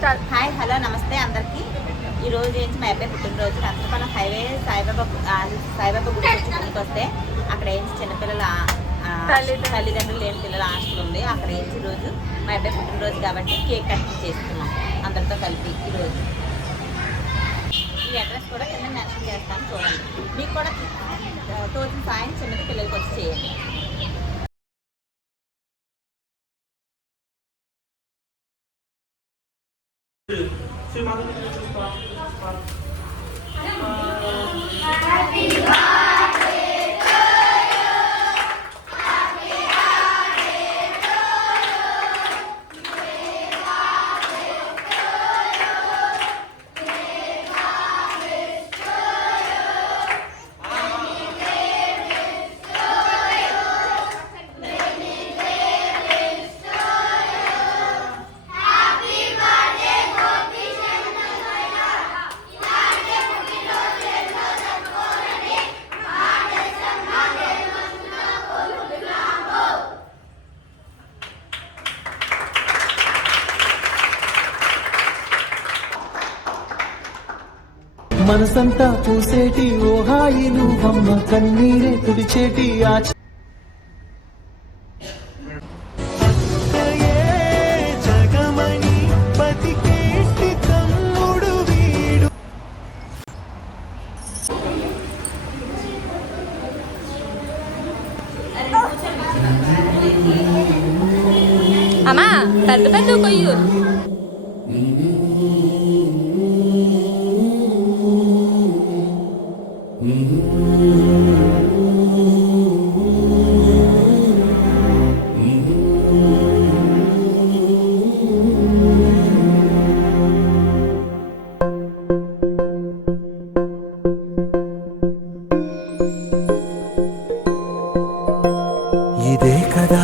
Hi hello నమస్తే అందరికీ. ఈరోజు ఏంటి మా అబ్బాయి పుట్టినరోజు. రంతపల్లి హైవే సాయిబాబా గుడి గుడికి వస్తే అక్కడ ఏంటి చిన్నపిల్లల తల్లిదండ్రులు లేని పిల్లల హాస్టల్ ఉంది. అక్కడ ఏంటి ఈరోజు మా అబ్బాయి పుట్టినరోజు కాబట్టి కేక్ కటింగ్ చేస్తున్నాం అందరితో కలిపి. ఈరోజు ఈ అడ్రస్ కూడా కింద మెన్షన్ చేస్తాను, చూడండి. మీకు కూడా తోచిన సాయం చిన్నది పిల్లలకి వచ్చి చేయండి. మనసంతా పూసేటి ఓ హాయి నువ్వమ్మ, కన్నీరే తుడిచేటి జగమణి బతికేటి తమ్ముడు వీడు. అమ్మా పెద్ద పెద్ద కొయ్యు. ఇదే కదా